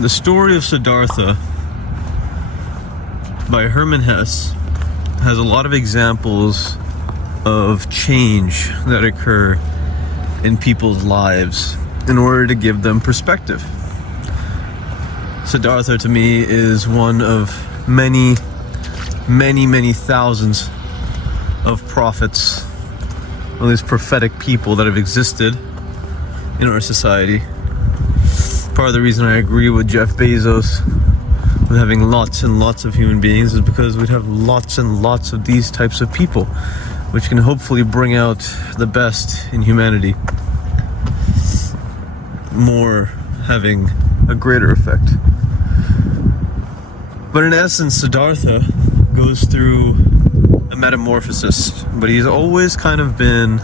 The story of Siddhartha by Hermann Hesse has a lot of examples of change that occur in people's lives in order to give them perspective. Siddhartha to me is one of many thousands of prophets, or at least prophetic people that have existed in our society. Part of the reason I agree with Jeff Bezos with having lots and lots of human beings is because we'd have lots and lots of these types of people, which can hopefully bring out the best in humanity, more having a greater effect. But in essence, Siddhartha goes through a metamorphosis, but he's always kind of been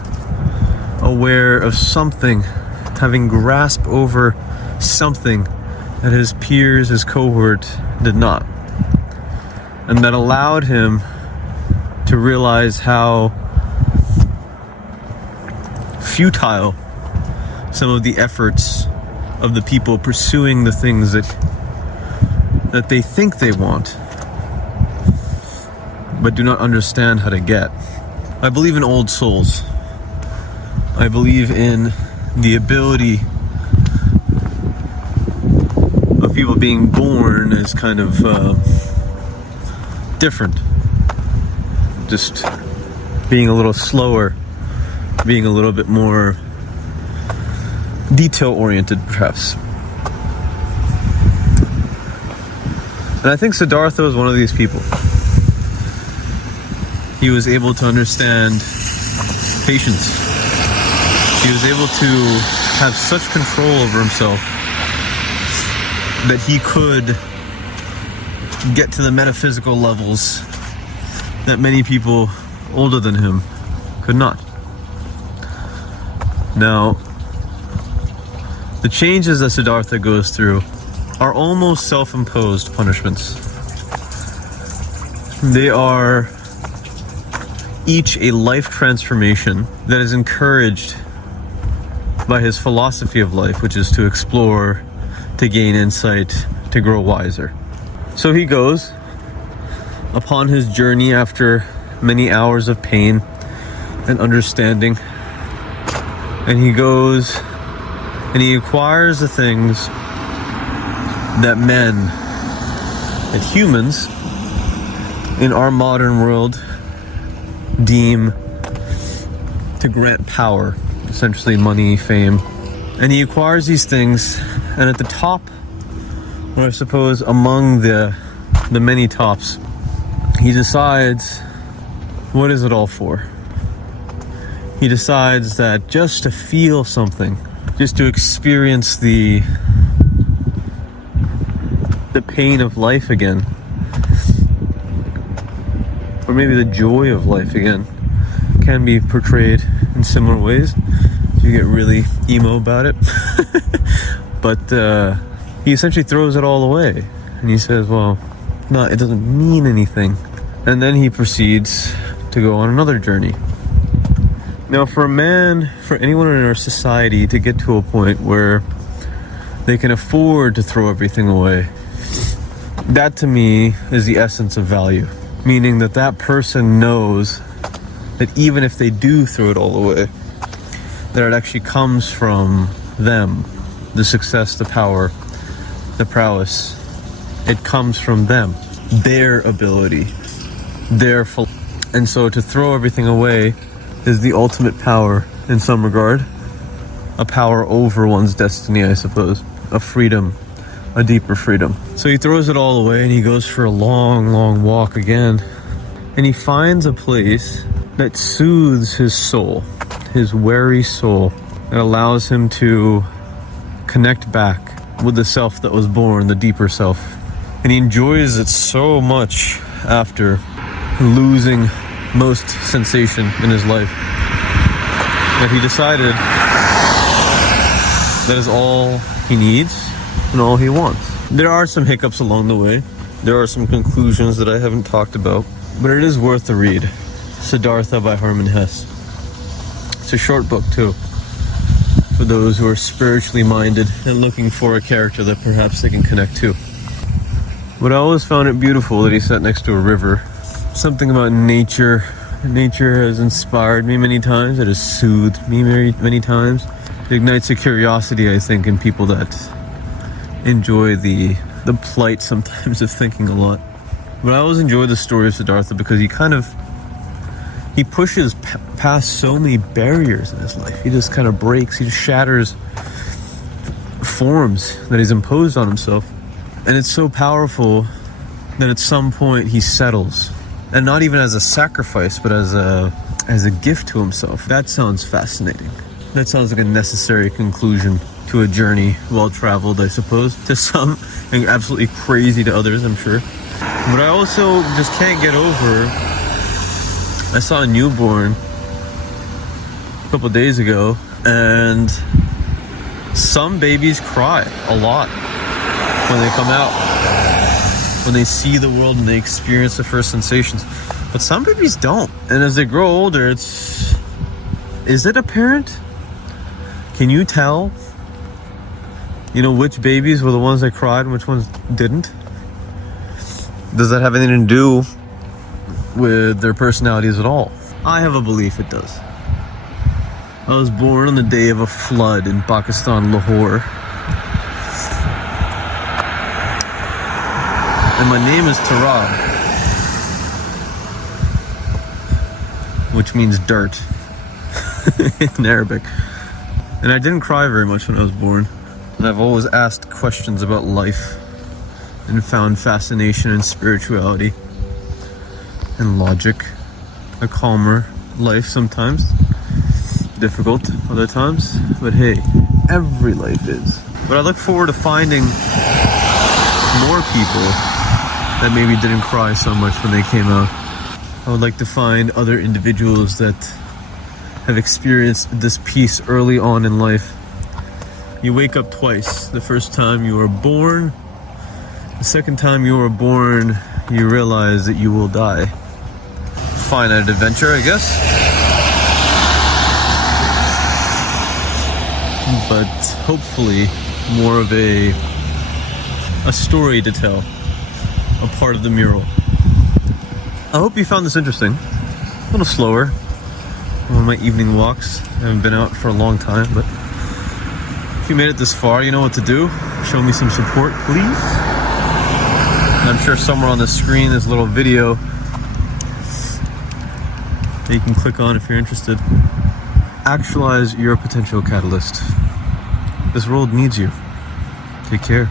aware of something, having grasp over something that his peers, his cohort, did not. And that allowed him to realize how futile some of the efforts of the people pursuing the things that they think they want, but do not understand how to get. I believe in old souls. I believe in the ability of people being born as kind of different. Just being a little slower, being a little bit more detail-oriented, perhaps. And I think Siddhartha was one of these people. He was able to understand patience. He was able to have such control over himself that he could get to the metaphysical levels that many people older than him could not. Now, the changes that Siddhartha goes through are almost self-imposed punishments. They are each a life transformation that is encouraged by his philosophy of life, which is to explore, to gain insight, to grow wiser. So he goes upon his journey after many hours of pain and understanding, and he goes and he acquires the things that men, that humans in our modern world deem to grant power, essentially money, fame. And he acquires these things, and at the top, or I suppose among the many tops, he decides, what is it all for? He decides that just to feel something, just to experience the pain of life again, or maybe the joy of life again, can be portrayed in similar ways. You get really emo about it. But he essentially throws it all away, and he says, well, no, it doesn't mean anything. And then he proceeds to go on another journey. Now, for anyone in our society to get to a point where they can afford to throw everything away, that to me is the essence of value. Meaning that person knows that even if they do throw it all away, that it actually comes from them. The success, the power, the prowess, it comes from them. Their ability, and so to throw everything away is the ultimate power in some regard. A power over one's destiny, I suppose. A freedom, a deeper freedom. So he throws it all away and he goes for a long walk again. And he finds a place that soothes his soul, his weary soul, that allows him to connect back with the self that was born, the deeper self. And he enjoys it so much after losing most sensation in his life that he decided that is all he needs and all he wants. There are some hiccups along the way. There are some conclusions that I haven't talked about, but it is worth the read. Siddhartha by Hermann Hesse. It's a short book too, for for those who are spiritually minded and looking for a character that perhaps they can connect to. But I always found it beautiful that he sat next to a river. Something about nature. Nature has inspired me many times. It has soothed me many times. It ignites a curiosity, I think, in people that enjoy the plight sometimes of thinking a lot. But I always enjoy the story of Siddhartha because he pushes past so many barriers in his life. He just kind of breaks, he just shatters forms that he's imposed on himself. And it's so powerful that at some point he settles. And not even as a sacrifice, but as a gift to himself. That sounds fascinating. That sounds like a necessary conclusion to a journey well traveled, I suppose, to some, and absolutely crazy to others, I'm sure. But I also just can't get over, I saw a newborn a couple days ago, and some babies cry a lot when they come out, when they see the world and they experience the first sensations. But some babies don't. And as they grow older, is it apparent? Can you tell, which babies were the ones that cried and which ones didn't? Does that have anything to do with their personalities at all? I have a belief it does. I was born on the day of a flood in Pakistan, Lahore. And my name is Tarab, which means dirt in Arabic. And I didn't cry very much when I was born. And I've always asked questions about life and found fascination in spirituality and logic. A calmer life sometimes, difficult other times, but hey, every life is. But I look forward to finding more people that maybe didn't cry so much when they came out. I would like to find other individuals that have experienced this peace early on in life. You wake up twice. The first time you are born, the second time you are born, you realize that you will die. Finite adventure, I guess. But hopefully more of a story to tell, a part of the mural. I hope you found this interesting. A little slower. One of my evening walks. I haven't been out for a long time, but if you made it this far, you know what to do. Show me some support, please. And I'm sure somewhere on the screen there's a little video that you can click on if you're interested. Actualize your potential catalyst. This world needs you. Take care.